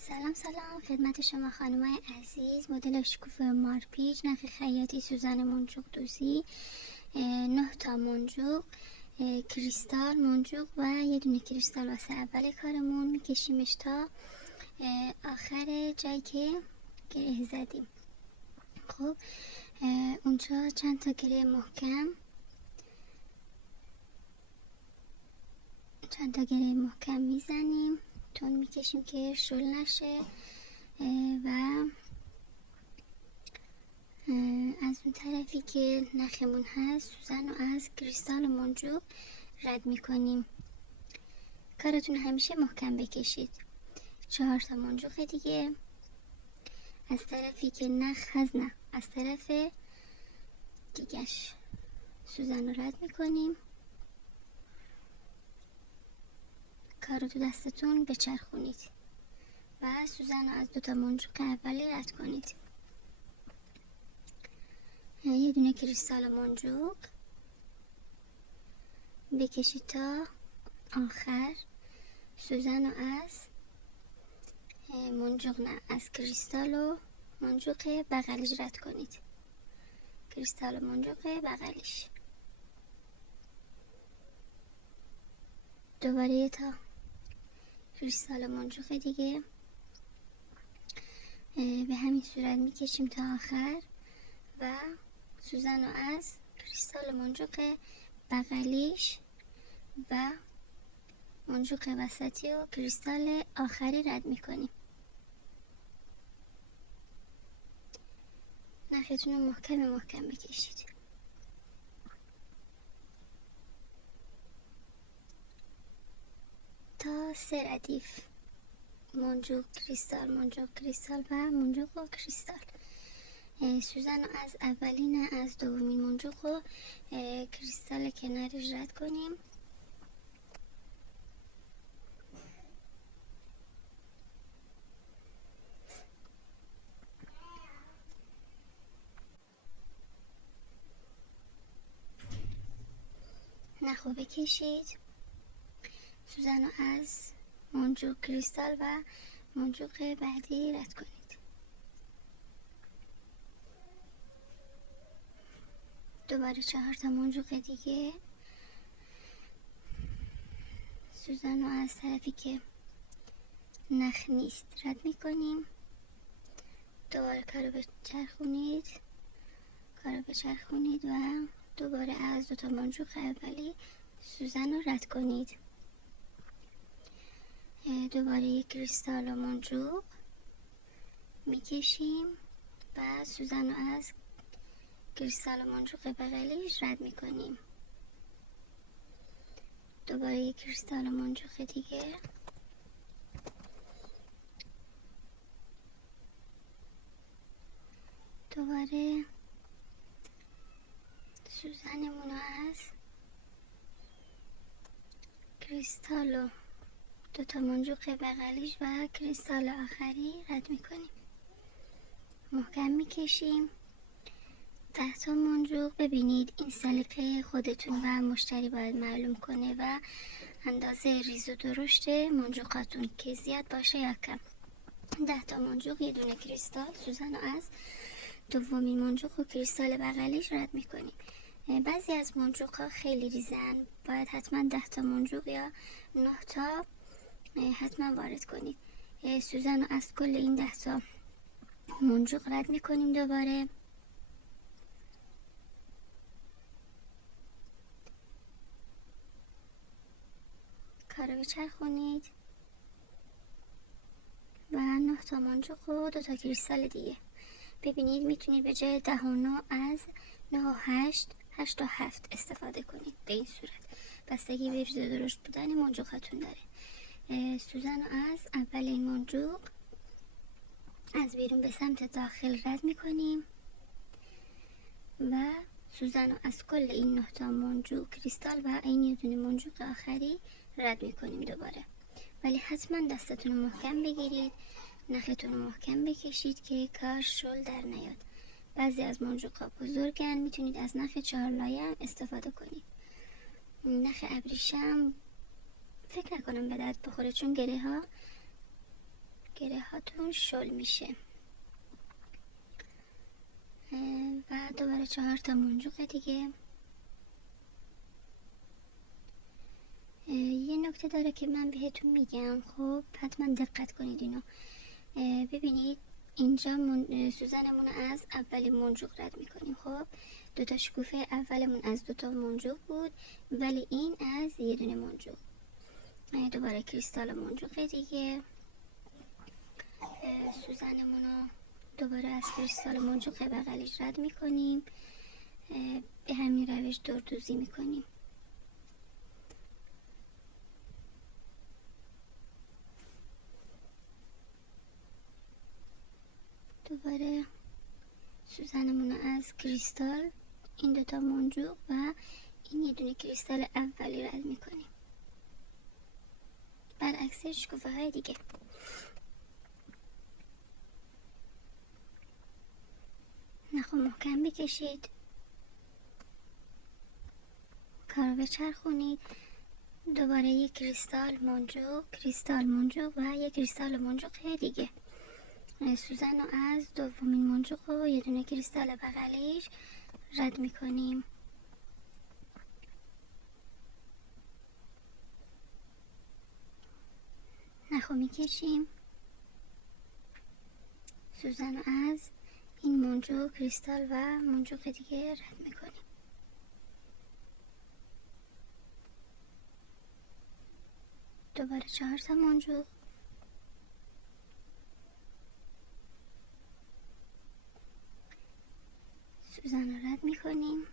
سلام خدمت شما خانمای عزیز. مدل شکوفه مارپیچ، نخ خیاطی سوزن منجوق دوزی، 9 تا منجوق، کریستال منجوق و یه دونه کریستال واسه اول کارمون. میکشیمش تا آخر جایی که گره زدیم. خب اونجا چند تا گره محکم میزنیم، تون میکشیم که شل نشه و از اون طرفی که نخمون هست سوزن رو از کریستال منجوق رد میکنیم. کارتون همیشه محکم بکشید. 4 تا منجوق دیگه از طرفی که نخ هست، نه از طرف دیگش سوزن رو رد میکنیم. کار رو تو دستتون بچرخونید و سوزن رو از 2 تا منجوق اولی رد کنید. یه دونه کریستال منجوق بکشید تا آخر، سوزن رو از منجوق، نه از کریستال و منجوق بغلیش رد کنید. کریستال و منجوق بغلیش. دوباره یه تا کریستال منجوق دیگه به همین صورت میکشیم تا آخر و سوزن رو از کریستال منجوق بغلیش و منجوق وسطی و کریستال آخری رد میکنیم. نختون رو محکم بکشید. تا 3 ردیف منجوق کریستال و منجوق و کریستال. سوزن رو از اولین از دومین منجوق و کریستال کنارش رد کنیم. نخو بکشید. سوزن رو از منجوق کریستال و منجوق بعدی رد کنید. دوباره 4 تا منجوق دیگه سوزن رو از طرفی که نخ نیست رد میکنیم. دوباره کارو بچرخونید و دوباره از 2 تا منجوق اولی سوزن رو رد کنید. دوباره یک کریستال و منجوق میکشیم و سوزن رو از کریستال و منجوق بغلیش رد میکنیم. دوباره یک کریستال و منجوق دیگه دوباره سوزنمون رو از کریستال و 2 تا منجوق بغلیش و کریستال آخری رد میکنیم. محکم میکشیم. 10 تا منجوق. ببینید این سلیقه خودتون و مشتری باید معلوم کنه و اندازه ریز و درشت منجوقاتون که زیاد باشه یا کم. 10 تا منجوق، یه دونه کریستال، سوزن رو از دومین منجوق و کریستال بغلیش رد میکنیم. بعضی از منجوق ها خیلی ریزن، باید حتما 10 تا منجوق یا 9 تا حتما وارد کنید. سوزن رو از کل این 10 تا منجوق رد میکنیم. دوباره کارو بچرخونید و 9 تا منجوق و 2 تا کریستال دیگه. ببینید میتونید به جای 10 و 9 از 9 و 8 و 7 استفاده کنید. به این صورت بستگی به ریز و درشت بودن منجوقاتون داره. سوزن رو از اولین منجوق از بیرون به سمت داخل رد میکنیم و سوزن رو از کل این 9 تا منجوق کریستال و این یه دونه منجوق آخری رد میکنیم دوباره. ولی حتما دستتون رو محکم بگیرید، نختون رو محکم بکشید که کار شل در نیاد. بعضی از منجوق ها بزرگن، میتونید از نخ 4 لایه هم استفاده کنید. نخ ابریشم فکر نکنم به درد بخوره، چون گره هاتون شل میشه. و دوباره 4 تا منجوق دیگه. یه نکته داره که من بهتون میگم، خب حتما دقت کنید اینو. ببینید اینجا سوزنمون از اولین منجوق رد میکنیم. خب 2 تا شکوفه اولمون از 2 تا منجوق بود، ولی این از یه دونه منجوق. دوباره کریستال منجوق دیگه. سوزنمون رو دوباره از کریستال منجوق بغلیش رد میکنیم. به همین روش دوردوزی میکنیم. دوباره سوزنمون از کریستال، این 2 تا منجوق و این یه دونه کریستال اولی رد میکنیم، برعکس شکوفه های دیگه. نخو محکم بکشید، کارو بچرخونید. دوباره یک کریستال منجوق و یک کریستال منجوق دیگه. سوزن رو از دومین منجوق و یه دونه کریستال بغلیش رد میکنیم. نخو میکشیم، سوزن رو از این منجوق کریستال و منجوق دیگه رد میکنیم. دوباره 4 تا منجوق. سوزن رو رد میکنیم،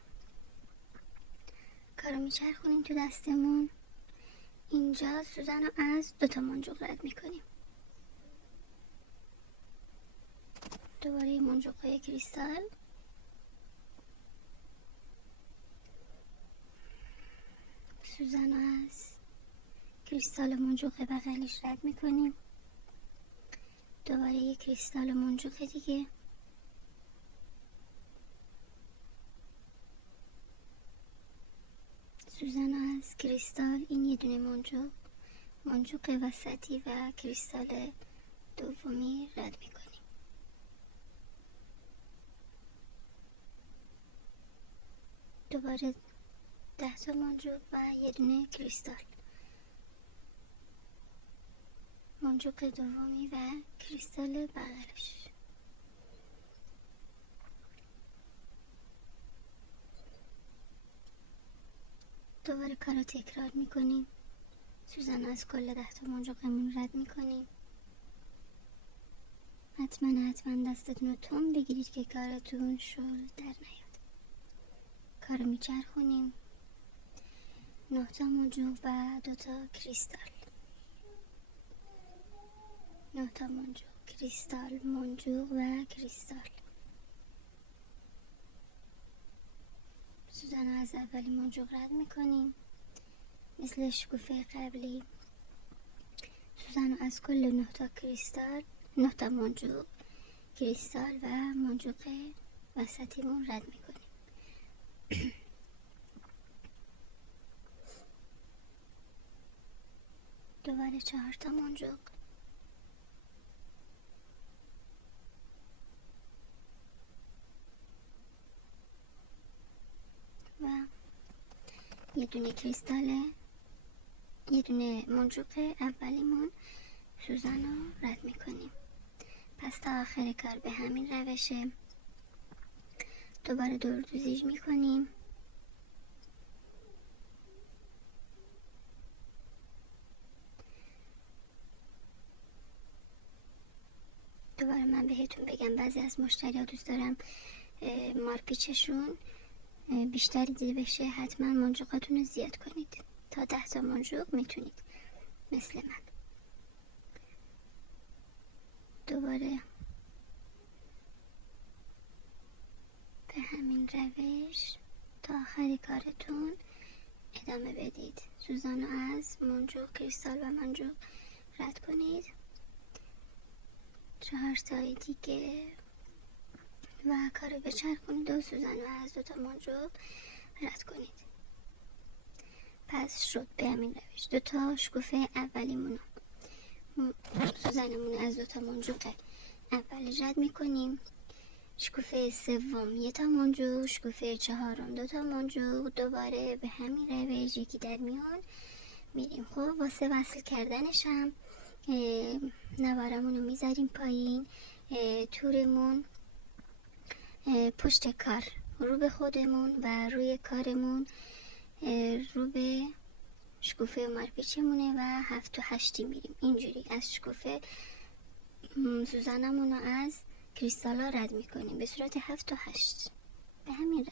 کارو میچرخونیم تو دستمون. اینجا سوزن رو از 2 تا منجوق رد میکنیم. دوباره منجوق های کریستال. سوزن رو از کریستال منجوق بغلیش رد میکنیم. دوباره یک کریستال منجوق دیگه. سوزن رو از کریستال، این یه دونه منجوق وسطی و کریستال دومی رد میکنیم. دوباره 10 تا منجوق و یه دونه کریستال. منجوق دومی و کریستال بغلش. دوباره کارو تکرار میکنیم. سوزن از کل 10 تا منجوقمون رد میکنیم. حتما دستتون رو تون بگیرید که کارتون شل در نیاد. کارو میچرخونیم. 9 تا منجوق و 2 تا کریستال. 9 تا منجوق، کریستال، منجوق و کریستال. سوزن رو از اولی منجوق رد میکنیم. مثل شکوفه قبلی سوزن رو از کل 9 تا کریستال، 9 تا منجوق، کریستال و منجوق وسطیمون رد میکنیم. دوباره 4 تا منجوق. و یه دونه کریستال، یه دونه منجوق اولیمون. سوزن رو رد میکنیم. پس تا آخر کار به همین روشه. دوباره دوردوزیش میکنیم. دوباره من بهتون بگم بعضی از مشتری ها دوست دارم مارپیچشون بیشتر دیده بشه. حتما منجوقاتون رو زیاد کنید. تا 10 تا منجوق میتونید، مثل من. دوباره به همین روش تا آخر کارتون ادامه بدید. سوزن رو از منجوق، کریستال و منجوق رد کنید. 4 تای دیگه و کارو بچرخونید و سوزن رو از 2 تا منجوق رد کنید. پس شد به همین روش. 2 تا شکوفه اولیمونو سوزنمون از 2 منجوق اول رد میکنیم. شکوفه سوم 1 منجوق، شکوفه چهارم 2 منجوق، دوباره به همین روش یکی در میان میریم. خب واسه وصل کردنش هم نوارمون رو میذاریم پایین، تورمون پشت کار رو به خودمون و روی کارمون رو به شکوفه مارپیچمونه و 7 و 8 میریم. اینجوری از شکوفه سوزنمون رو از کریستالا رد میکنیم به صورت 7 و 8 به همین